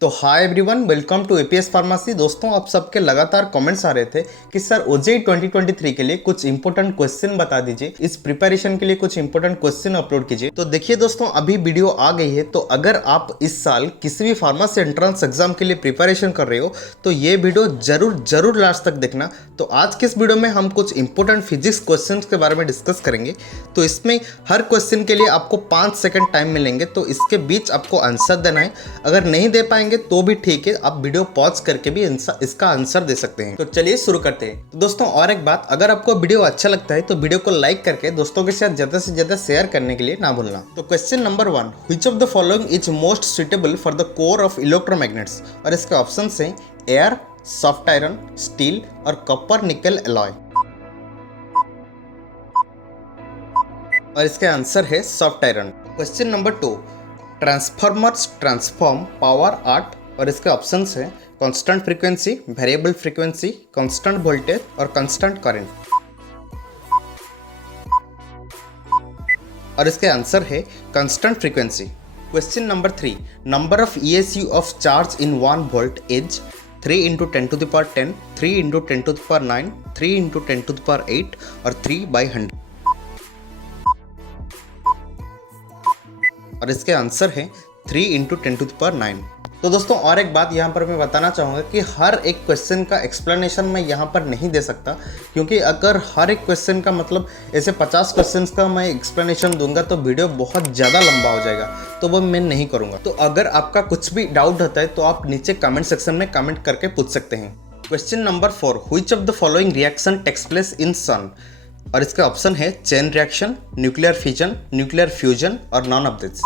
तो hi everyone, welcome to APS pharmacy. दोस्तों, आप सबके लगातार कमेंट्स आ रहे थे कि सर ओजेई 2023 के लिए कुछ इंपॉर्टेंट क्वेश्चन बता दीजिए, इस प्रिपरेशन के लिए कुछ इंपॉर्टेंट क्वेश्चन अपलोड कीजिए। तो देखिए दोस्तों, अभी वीडियो आ गई है। तो अगर आप इस साल किसी भी फार्मेसी एंट्रेंस एग्जाम के लिए प्रिपरेशन कर रहे हो तो ये वीडियो जरूर लास्ट तक देखना। तो आज के इस वीडियो में हम कुछ इंपॉर्टेंट फिजिक्स क्वेश्चन के बारे में डिस्कस करेंगे। तो इसमें हर क्वेश्चन के लिए आपको 5 सेकंड टाइम मिलेंगे, तो इसके बीच आपको आंसर देना है। अगर नहीं दे पाएंगे तो भी ठीक है, आप वीडियो पॉज करके भी इसका आंसर दे सकते हैं। तो चलिए शुरू करते हैं। तो दोस्तों, और एक बात, अगर आपको वीडियो अच्छा लगता है तो वीडियो को लाइक करके दोस्तों के साथ ज्यादा से ज्यादा शेयर करने के लिए ना भूलना। तो question number 1, which of the following is most suitable for the core of electromagnets. और इसके ऑप्शन है एयर, सॉफ्ट आयरन, स्टील और कॉपर निकल एलॉय। और इसके आंसर है soft iron. Question number 2, transformers transform power at. और इसके options है constant frequency, variable frequency, constant voltage और कांस्टेंट करंट। और इसके आंसर है constant frequency. Question number 3, number of ESU of charge in 1 volt is 3 × 10⁻10, 3 × 10⁹, 3 × 10⁸ और 3/100। और इसके आंसर है 3 × 10⁹। तो दोस्तों, और एक बात यहाँ पर मैं बताना चाहूँगा कि हर एक क्वेश्चन का एक्सप्लेनेशन मैं यहाँ पर नहीं दे सकता, क्योंकि अगर हर एक क्वेश्चन का मतलब ऐसे 50 क्वेश्चन का मैं एक्सप्लेनेशन दूंगा तो वीडियो बहुत ज़्यादा लंबा हो जाएगा, तो वो मैं नहीं करूँगा। तो अगर आपका कुछ भी डाउट होता है तो आप नीचे कमेंट सेक्शन में कमेंट करके पूछ सकते हैं। Question number 4, which of the following reaction takes place in sun. और इसके ऑप्शन है chain reaction, nuclear fission, nuclear fusion और नॉन ऑफ दिस।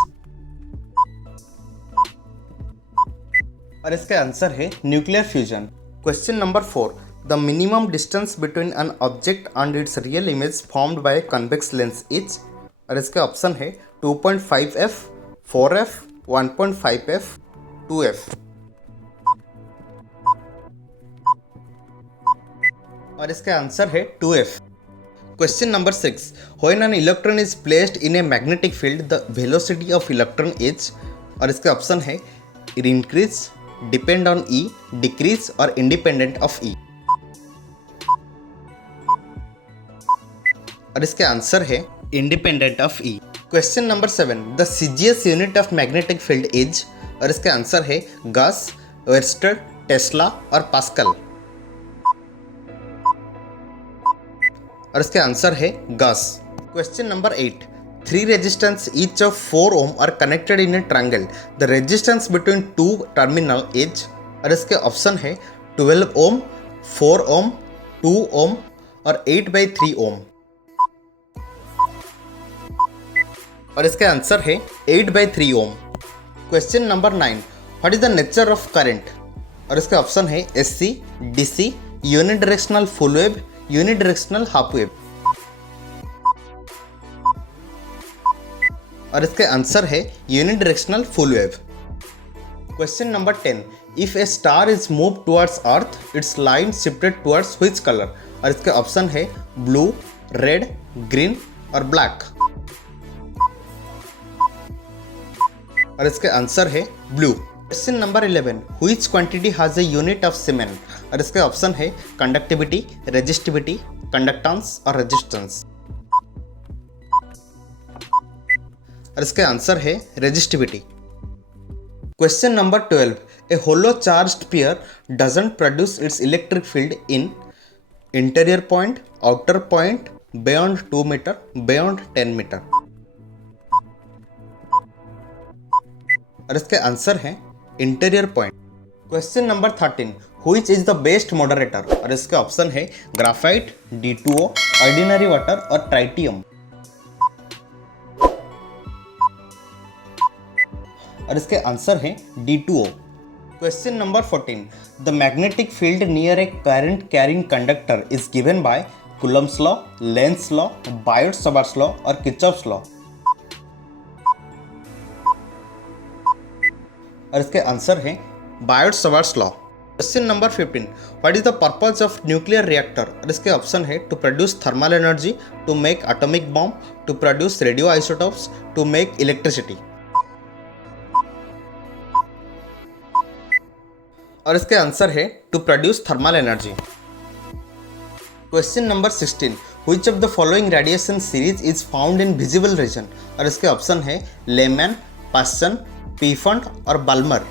और इसका आंसर है nuclear fusion. Question number 4, the minimum distance between an object and its real image formed by convex lens is. और इसके option है 2.5f, 4f, 1.5f, 2f। और इसका answer है 2f। Question number 6, when an electron is placed in a magnetic field the velocity of electron is. और इसके option है increase, depend on E, decrease और इंडिपेंडेंट ऑफ E। और इसके answer है independent of E। Question number 7, the CGS unit of magnetic field is. और इसके answer है गॉस, वेस्टर, टेस्ला और पास्कल। और इसके आंसर है Gauss. Question number 8, 3 resistance each of 4 ohm are connected in a triangle. The resistance between 2 terminal is। और इसके option है 12 ohm, 4 ohm, 2 ohm और 8/3 ohm। और इसके आंसर है 8/3 ohm। Question number 9, what is the nature of current. और इसके option है AC, DC, unidirectional full wave, unidirectional half wave. और इसके आंसर है unidirectional full wave. Question number 10, if A star is move towards earth it's line shifted towards which colour. और इसके option है blue, red, green और black. और इसके answer है blue. Question number 11, which quantity has a unit of cement. और इसके option है कंडक्टिविटी, रेजिस्टिविटी, कंडक्टेंस और रेजिस्टेंस। और इसके आंसर है resistivity. Question number 12, a hollow charged pair doesn't produce its electric field in interior point, outer point, beyond 2 metre, beyond 10 metre. और इसके answer है interior point. Question number 13, which is the best moderator. और इसके option है graphite, D2O, ordinary water और tritium. और इसके answer है D2O। Question number 14, the magnetic field near a current carrying conductor is given by Coulomb's law, Lenz law, Biot Savart law और Kirchhoff's law. और इसके आंसर है Biot Savart law. Question number 15, what is the purpose of nuclear reactor. और इसके option है to produce thermal energy, to make atomic bomb, to produce radio isotopes, to make electricity. और इसके answer है to produce thermal energy. Question number 16, which of the following radiation series is found in visible region? और इसके option है layman, पास्सन, पीफंट और Balmer.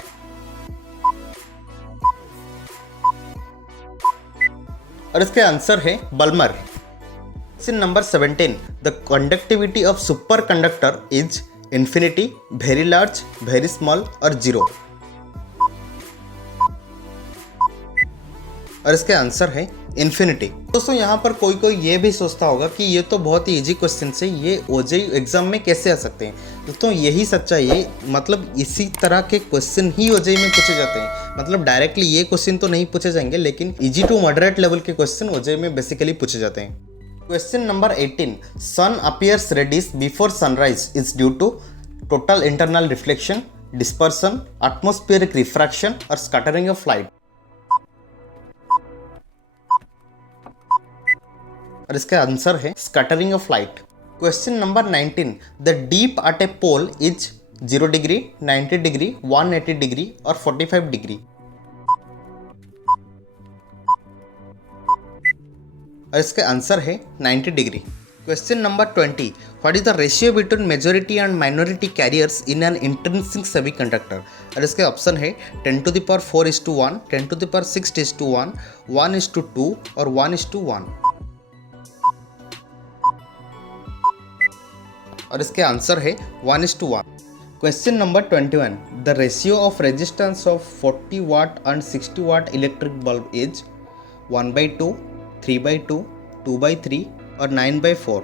और इसके answer है Balmer. Question number 17, the conductivity of super conductor is infinity, very large, very small और zero. और इसके आंसर है इन्फिनिटी। दोस्तों यहाँ पर कोई कोई ये भी सोचता होगा कि ये तो बहुत ही इजी क्वेश्चन से ये ओजेई एग्जाम में कैसे आ सकते हैं। दोस्तों यही सच्चाई है, मतलब इसी तरह के क्वेश्चन ही ओजेई में पूछे जाते हैं। मतलब डायरेक्टली ये क्वेश्चन तो नहीं पूछे जाएंगे, लेकिन इजी टू मॉडरेट लेवल के क्वेश्चन ओजेई में बेसिकली पूछे जाते हैं। Question number 18, sun appears reddish before sunrise is due to total internal reflection, dispersion, atmospheric refraction और स्कैटरिंग ऑफ लाइट। और इसका आंसर है scattering of light. Question number 19, the dip at a pole is 0 degree, 90 degree, 180 degree और 45 degree. और इसका answer है 90 degree. Question number 20, what is the ratio between majority and minority carriers in an intrinsic semiconductor? और इसके option है 10⁴ 10⁶ 1 1:2 और 1:1। और इसके आंसर है 1:1। Question number 21, the ratio of resistance of 40 watt and 60 watt electric bulb is 1/2, 3/2, 2/3 और 9/4।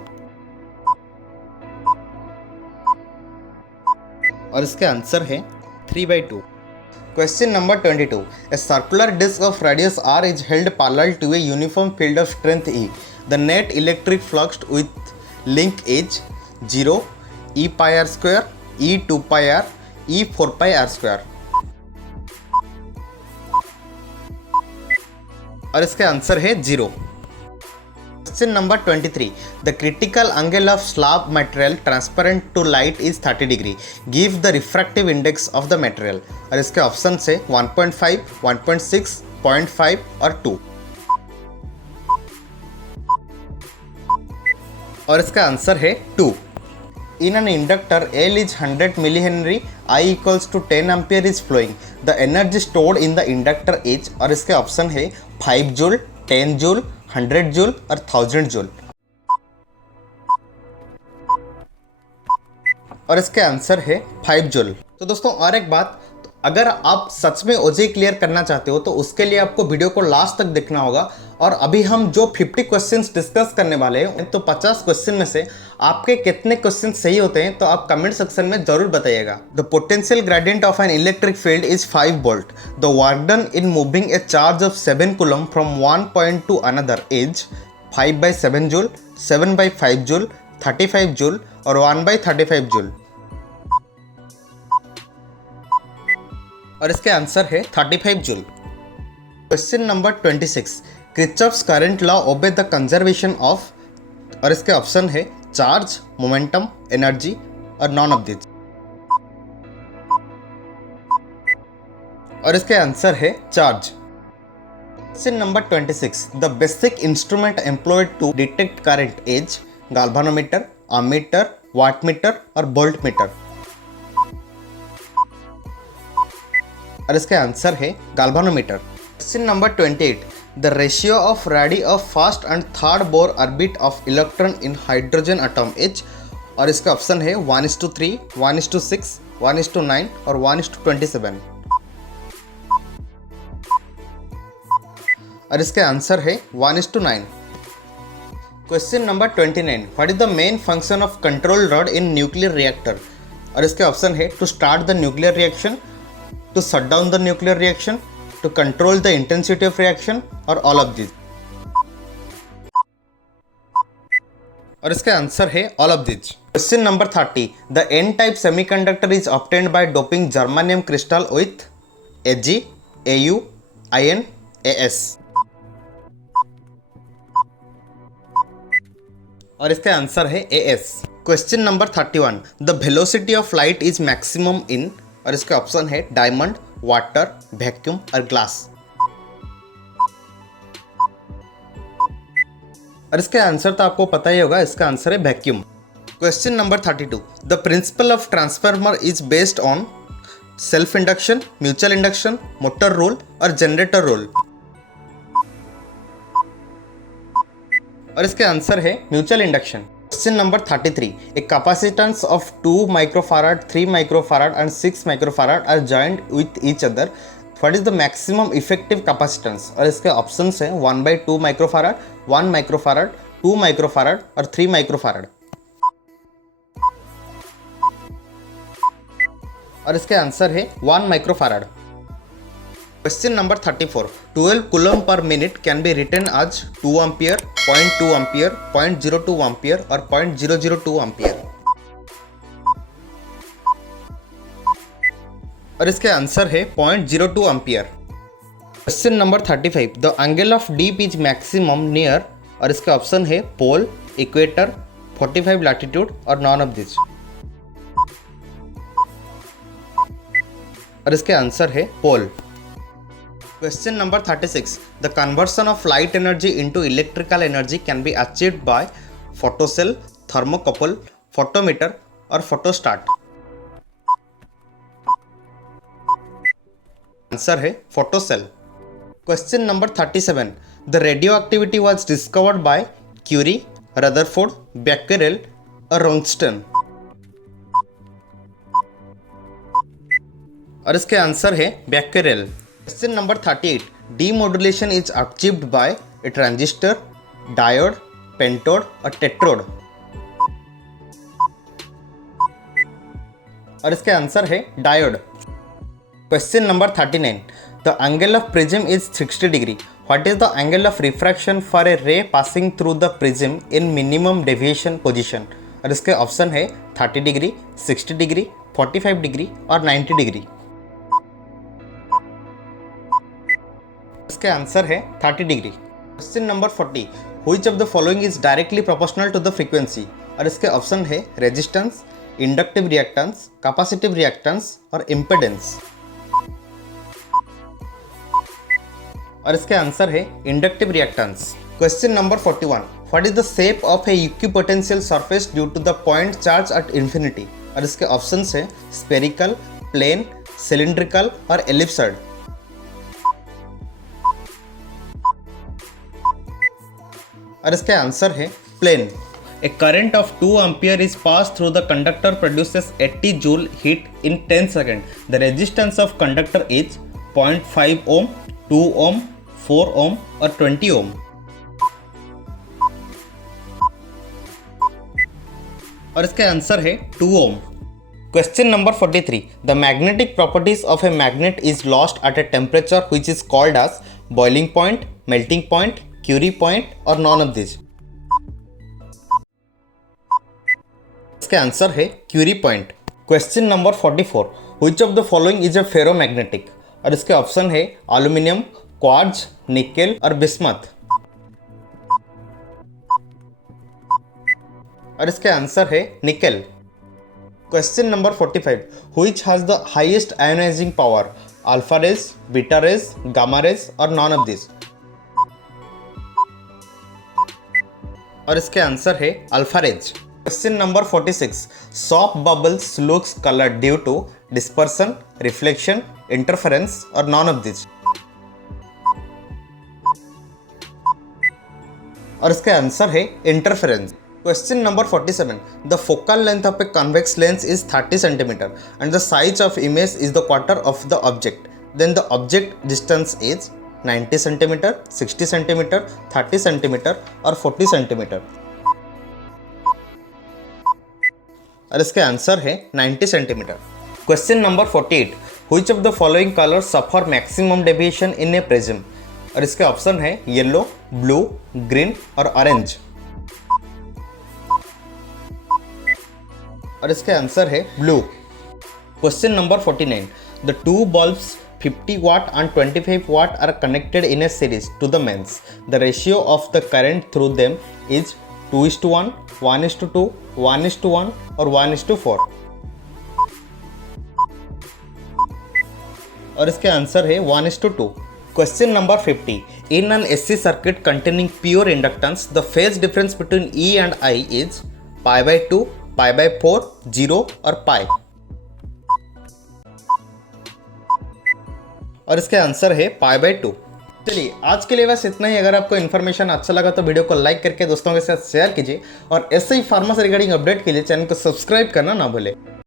और इसके आंसर है 3/2। Question number 22, a circular disc of radius r is held parallel to a uniform field of strength E. The net electric flux with link is 0, e pi r square, e 2 pi r, e 4 pi r square। और इसके answer है 0। Question number 23, the critical angle of slab material transparent to light is 30 degree, give the refractive index of the material. और इसके option से 1.5, 1.6, 0.5 और 2। और इसका answer है 2। In an inductor, L is 100 millihenry, I equals to 10 ampere is flowing. The energy stored in the inductor is, और इसके option है 5 जूल, 10 जूल, 100 जूल और 1000 जूल। और इसके आंसर है 5 जूल। तो दोस्तों और एक बात, अगर आप सच में ओजेई क्लियर करना चाहते हो तो उसके लिए आपको वीडियो को लास्ट तक देखना होगा। और अभी हम जो 50 क्वेश्चंस डिस्कस करने वाले हैं, तो 50 क्वेश्चन में से आपके कितने क्वेश्चन सही होते हैं तो आप कमेंट सेक्शन में जरूर बताइएगा। The potential gradient of an electric field is 5 volt. The work done in moving A charge of 7 coulomb from one point two another is 5/7 joule, 7/5 joule, 35 joule और 1/35 जूल। और इसके आंसर है 35 joule. Question number 26, Kirchhoff's current law obey the conservation of. और इसके option है charge, momentum, energy और none of this. और इसके आंसर है charge. Question number 26, the basic instrument employed to detect current is galvanometer, ammeter, wattmeter और voltmeter. और इसके आंसर है galvanometer. Question number 28, the ratio of radii of first and third Bohr orbit of electron in hydrogen atom is. और इसका option है 1:3, 1:6, 1:9 और 1:27। और इसके आंसर है 1:9। Question number 29, what is the main function of control rod in nuclear reactor. और इसके option है to start the nuclear reaction, to shut down the nuclear reaction, to control the intensity of reaction or all of these। और इसका answer है all of these। Question number 30, the n type semiconductor is obtained by doping germanium crystal with Ag, Au, In, As। और इसका answer है As। Question number 31, the velocity of light is maximum in। और इसके option है diamond, water, vacuum और glass. और इसका answer तो आपको पता ही होगा, इसका आंसर है vacuum. Question number 32, the principle of transformer is based on self induction, mutual induction, motor role और जनरेटर रोल। और इसके आंसर है mutual induction. Question number 33, a capacitance of 2 microfarad, 3 microfarad and 6 microfarad are joined with each other, what is the maximum effective capacitance. और इसके options हैं 1/2 माइक्रोफाराड, 1 माइक्रोफाराड, 2 माइक्रोफाराड और 3 माइक्रोफाराड। और इसके आंसर है 1 microfarad. Question number 34, 12 coulomb per minute can be written as 2 ampere, 0.2 ampere, 0.02 ampere और 0.002 ampere. और इसके आंसर है 0.02 ampere. Question number 35, the angle of dip is maximum near. और इसके ऑप्शन है पोल, इक्वेटर, 45 लैटिट्यूड और नॉन ऑफ दिस। और इसके आंसर है pole. Question number 36, the conversion of light energy into electrical energy can be achieved by photocell, thermocouple, photometer और photostat. Answer है photocell. Question number 37, the radioactivity was discovered by Curie, Rutherford, Becquerel और Roentgen. और इसके answer है Becquerel. Question number 38, demodulation is achieved by a transistor, diode, pentode और tetrode. और इसके answer है diode. Question number 39, the angle of prism is 60 degree, what is the angle of refraction for a ray passing through the prism in minimum deviation position. और इसके option है 30 degree, 60 degree, 45 degree और 90 degree. इसके answer है 30 degree. Question number 40, which of the following is directly proportional to the frequency. और इसके option है resistance, inductive reactance, capacitive reactance और इम्पीडेंस। और इसके आंसर है inductive reactance. Question number 41, what is the shape of a equipotential surface due to the point charge at infinity. और इसके options है स्फेरिकल, प्लेन, सिलिंड्रिकल और ellipsoid. और इसके आंसर है plane. A current of 2 ampere is pass through the conductor produces 80 joule heat in 10 second. The resistance of conductor is 0.5 ohm, 2 ohm, 4 ohm और 20 ohm. और इसके आंसर है 2 ohm. Question number 43, the magnetic properties of a magnet is lost at a temperature which is called as boiling point, melting point, Curie point और none of this. इसके answer है Curie point. Question number 44, which of the following is a ferromagnetic. और इसके option है aluminium, quartz, nickel और bismuth. और इसके answer है nickel. Question number 45, which has the highest ionising power, alpha rays, beta rays, gamma rays और none of this. और इसके आंसर है alpha rays. Question number 46, soap bubbles looks coloured due to dispersion, reflection, interference और none of this. और इसका answer है interference. Question number 47, the focal length of a convex lens is 30 cm and the size of image is the quarter of the object, then the object distance is 90 cm, 60 cm, 30 cm और 40 cm। और इसके answer है 90 centimetre. Question number 48, which of the following colour suffer maximum deviation in A prism. और इसके option है yellow, blue, green और orange. और इसके आंसर है blue. Question number 49, the two bulbs 50 watt and 25 watt are connected in a series to the mains. The ratio of the current through them is 2:1, 1:2, 1:1 और 1:4। और इसके answer है 1:2। Question number 50, in an AC circuit containing pure inductance the phase difference between E and I is π/2, π/4, 0 और पाई। और इसके answer है π/2। चलिए आज के लिए बस इतना ही। अगर आपको इन्फॉर्मेशन अच्छा लगा तो वीडियो को लाइक करके दोस्तों के साथ शेयर कीजिए और ऐसे ही फार्मा से रिगार्डिंग अपडेट के लिए चैनल को सब्सक्राइब करना ना भूलें।